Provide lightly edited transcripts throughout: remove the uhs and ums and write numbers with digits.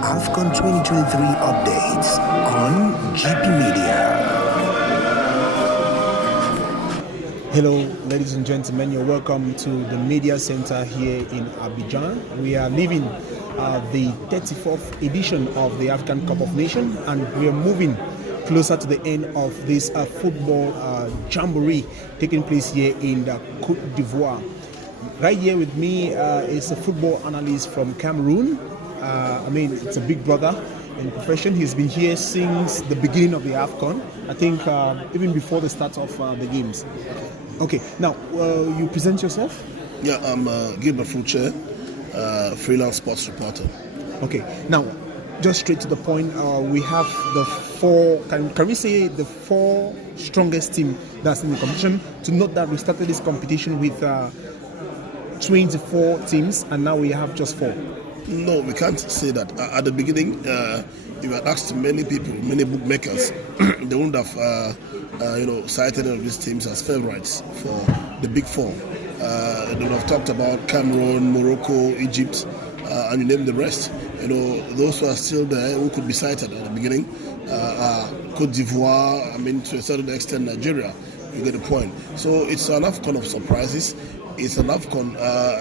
AFCON2023 updates on GP Media. Hello, ladies and gentlemen. You're welcome to the media center here in Abidjan. We are leaving the 34th edition of the African Cup of Nations, and we are moving closer to the end of this football jamboree taking place here in the Côte d'Ivoire. Right here with me is a football analyst from Cameroon. It's a big brother in the profession. He's been here since the beginning of the AFCON. I think even before the start of the games. Okay, now you present yourself? Yeah, I'm Gilbert, freelance sports reporter. Okay, now just straight to the point. We have the four. Can we say the four strongest team that's in the competition? To note that we started this competition with 24 teams, and now we have just 4. No, we can't say that. At the beginning, you had asked many people, many bookmakers, they wouldn't have, cited all of these teams as favorites for the Big Four. They would have talked about Cameroon, Morocco, Egypt, and you name the rest. Those who are still there, who could be cited at the beginning, Côte d'Ivoire, to a certain extent, Nigeria. You get the point. So it's an AFCON of surprises. It's an AFCON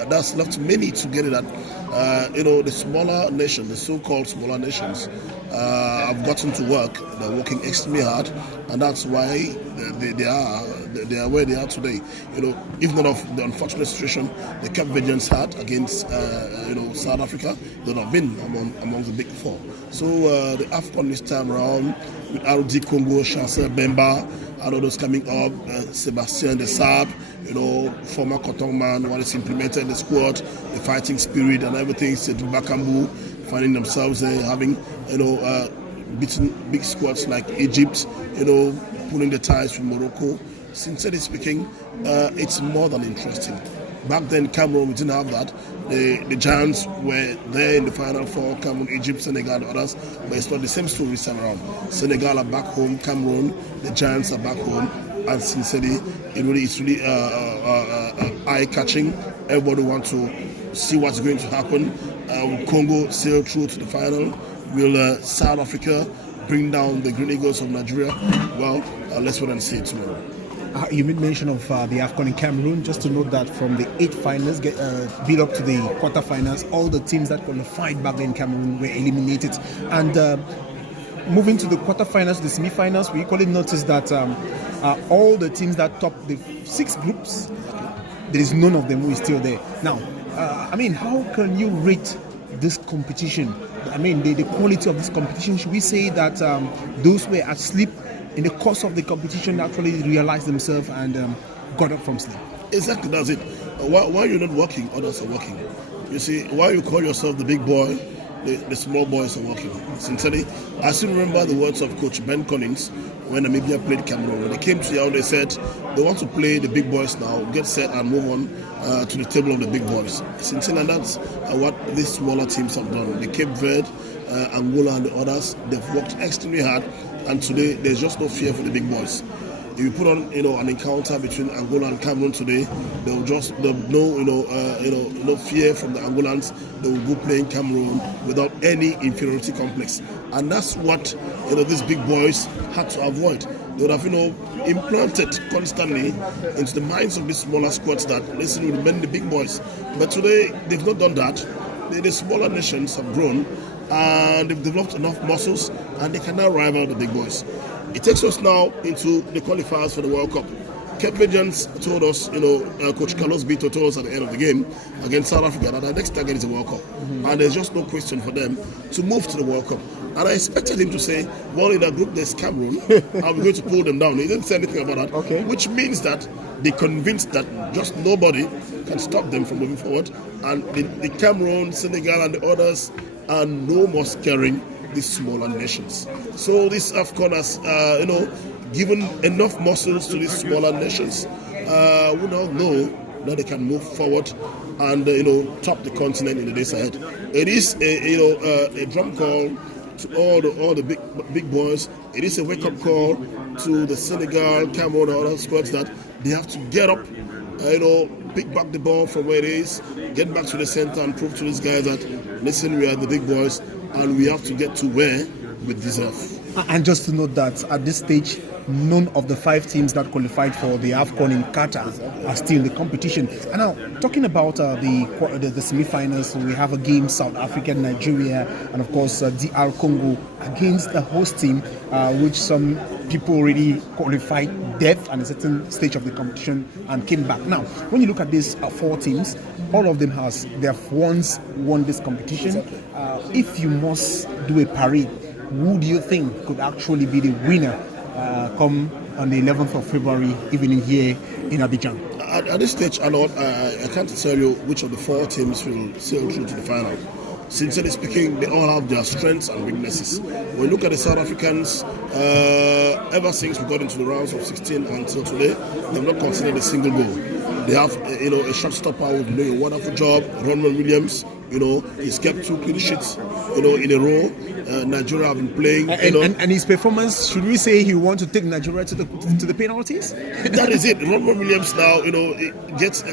that's left many to get it at. The smaller nations, the so-called smaller nations, have gotten to work. They're working extremely hard, and that's why they are where they are today. If not of the unfortunate situation the Cape Verdeans had against South Africa, they would have been among the Big Four. So the AFCON this time around with RD Congo, Chancel Bemba, and others coming up, Sebastian de Saab, former Cotton man, what is implemented in the squad, the fighting spirit and everything, Sedou Bakambu, finding themselves having, beaten big squads like Egypt, pulling the ties from Morocco. Sincerely speaking, it's more than interesting. Back then, Cameroon, we didn't have that. The Giants were there in the Final Four, Cameroon, Egypt, Senegal, and others, but it's not the same story this time around. Senegal are back home, Cameroon, the Giants are back home, and sincerely, it's really eye-catching. Everybody wants to see what's going to happen. Will Congo sail through to the final? Will South Africa bring down the Green Eagles of Nigeria? Well, let's wait and see tomorrow. You made mention of the AFCON in Cameroon. Just to note that from the 8 finals build up to the quarterfinals, all the teams that qualified back then in Cameroon were eliminated. And moving to the quarterfinals, the semi-finals, we equally noticed that all the teams that top the 6 groups, there is none of them who is still there. Now, how can you rate this competition? The quality of this competition. Should we say that those who were asleep in the course of the competition actually realized themselves and got up from sleep? Exactly, that's it. While you're not working, others are working. You see, while you call yourself the big boy, the small boys are working. Sincerely, I still remember the words of Coach Ben Collins when Namibia played Cameroon. When they came to Yaoundé, they said they want to play the big boys now, get set and move on to the table of the big boys. Sincerely, and that's what these smaller teams have done. The Cape Verde, Angola and the others, they've worked extremely hard, and today there's just no fear for the big boys. If you put on an encounter between Angola and Cameroon today, they'll no fear from the Angolans. They will go play in Cameroon without any inferiority complex, and that's what these big boys had to avoid. They would have implanted constantly into the minds of these smaller squads that listen, we remain the big boys. But today they've not done that. The smaller nations have grown and they've developed enough muscles, and they can now rival the big boys. It takes us now into the qualifiers for the World Cup. Cape Verdeans told us, Coach Carlos Bito told us at the end of the game against South Africa that our next target is the World Cup. And there's just no question for them to move to the World Cup. And I expected him to say, well, in that group there's Cameroon, and we're going to pull them down. He didn't say anything about that, okay. Which means that they're convinced that just nobody can stop them from moving forward. And the Cameroon, Senegal, and the others are no more scaring these smaller nations. So this AFCON has, given enough muscles to these smaller nations. We now know that they can move forward and top the continent in the days ahead. It is a drum call to all the big boys. It is a wake-up call to the Senegal, Cameroon, and other squads that they have to get up, pick back the ball from where it is, get back to the center and prove to these guys that, listen, we are the big boys and we have to get to where we deserve. And just to note that at this stage, none of the 5 teams that qualified for the AFCON in Qatar are still in the competition. And now, talking about the semi-finals, we have a game, South Africa, Nigeria, and of course DR Congo against the host team, which some people already qualified depth at a certain stage of the competition and came back. Now, when you look at these 4 teams, all of them they have once won this competition. If you must do a parade, who do you think could actually be the winner come on the 11th of February evening here in Abidjan? At this stage, I can't tell you which of the 4 teams will sail through to the final. Sincerely speaking, they all have their strengths and weaknesses. When you look at the South Africans, ever since we got into the rounds of 16 until today, they've not considered a single goal. They have, a shot stopper who's doing a wonderful job. Ronald Williams, he's kept 2 clean sheets, in a row. Nigeria have been playing, and his performance. Should we say he wants to take Nigeria to the penalties? That is it. Ronald Williams now,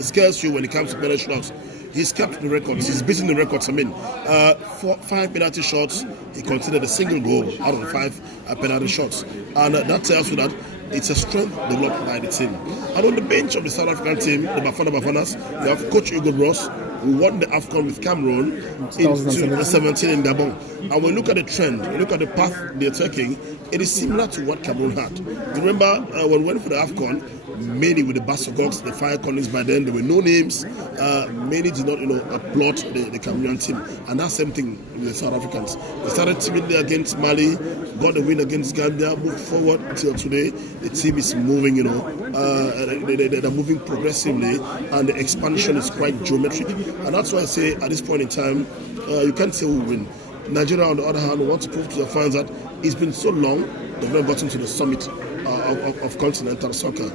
scares you when it comes to penalty shots. He's kept the records. He's beaten the records. 5 penalty shots. He considered a single goal out of the 5 penalty shots, and that tells you that it's a strength developed by the team. And on the bench of the South African team, the Bafana Bafanas, you have Coach Hugo Ross, who won the AFCON with Cameroon in 2017 in Gabon. And when you look at the trend, you look at the path they're taking, it is similar to what Cameroon had. Remember, when we went for the AFCON, many with the Basogogs, the Fire Collins, by then there were no names. Many did not, applaud the Cameroonian team. And that same thing with the South Africans. They started timidly against Mali, got a win against Gambia, moved forward until today. The team is moving, they're moving progressively, and the expansion is quite geometric. And that's why I say at this point in time, you can't say who will win. Nigeria, on the other hand, want to prove to the fans that it's been so long, they've not gotten to the summit of continental soccer.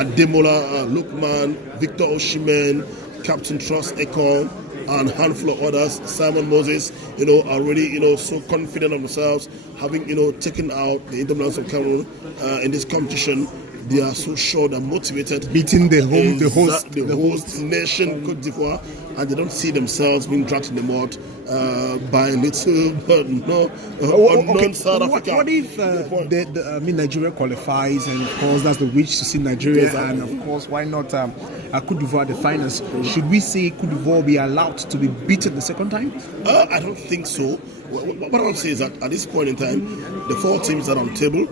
Ademola Lookman, Victor Osimhen, Captain Trust Ekong, and a handful of others, Simon Moses, are really, so confident of themselves, having, taken out the Indomitable of Cameroon in this competition. They are so sure and motivated, beating the host nation, Côte d'Ivoire, and they don't see themselves being dragged in the mud by little unknown South Africa. What if Nigeria qualifies, and of course that's the wish to see Nigeria, and of course why not Côte d'Ivoire the finals? Should we say Côte d'Ivoire be allowed to be beaten the second time? I don't think so. What I want to say is that at this point in time, the 4 teams that are on the table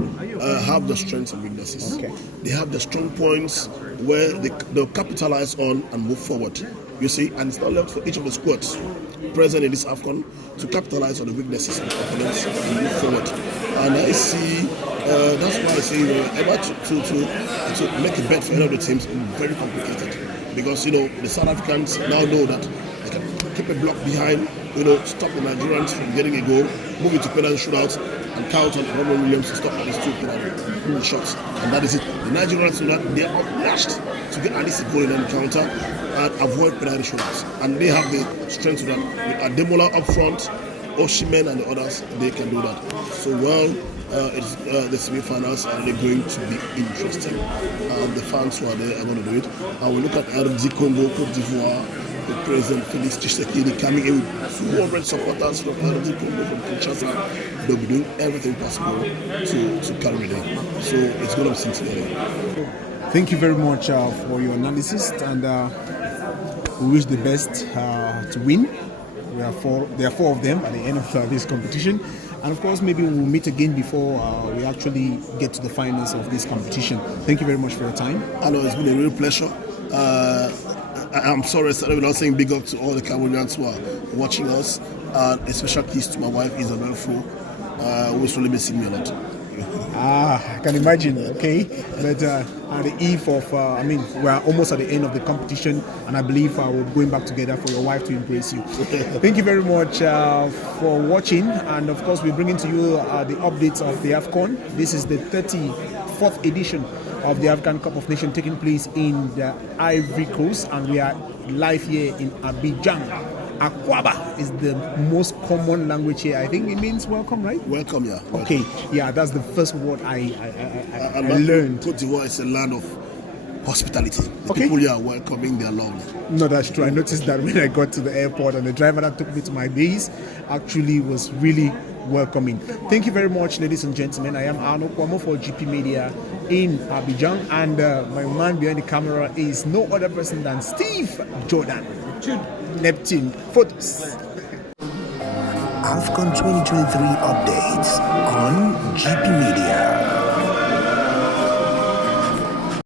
have the strengths and weaknesses. Okay. They have the strong points where they'll capitalize on and move forward. You see, and it's not left for each of the squads present in this AFCON to capitalize on the weaknesses of the opponents and move forward. And I see, that's why I say ever to make a bet for any of the teams is very complicated, because the South Africans now know that they can keep a block behind, stop the Nigerians from getting a goal, move into penalty shootouts, and count on Ronald Williams to stop at least 2 penalty shots. And that is it. The Nigerians know that they are outmatched to get at least a goal in the counter and avoid penalty shootouts. And they have the strength to that. With Ademola up front, Osimhen and the others, they can do that. So, it's the semi-finals are really going to be interesting. The fans who are there are going to do it. And we look at RD Congo, Côte d'Ivoire, the President Felix Tshisekedi coming in with 200 supporters from RD Congo, from Kinshasa. They'll be doing everything possible to carry it in. So it's going to be scintillating. Thank you very much for your analysis, and we wish the best to win. There are 4 of them at the end of this competition. And of course, maybe we'll meet again before we actually get to the finals of this competition. Thank you very much for your time. I know, it's been a real pleasure. I'm sorry I started without saying big up to all the Cameroonians who are watching us. And a special kiss to my wife, Isabel Fro, who's really missing me a lot. I can imagine, okay. But at the eve of, we're almost at the end of the competition, and I believe we're going back together for your wife to embrace you. Thank you very much for watching, and of course we're bringing to you the updates of the AFCON. This is the 34th edition of the African Cup of Nations taking place in the Ivory Coast, and we are live here in Abidjan. Akwaba is the most common language here. I think it means welcome, right? Welcome, yeah. Welcome. Okay, yeah, that's the first word I learned. Côte d'Ivoire is a land of hospitality. The Okay. people here are welcoming, they are lovely. No, that's true. I noticed that when I got to the airport, and the driver that took me to my base actually was really welcoming. Thank you very much, ladies and gentlemen. I am Arno Kwamo for GP Media in Abidjan, and my man behind the camera is no other person than Steve Jordan. Neptune Photos. AFCON 2023 updates on GP Media.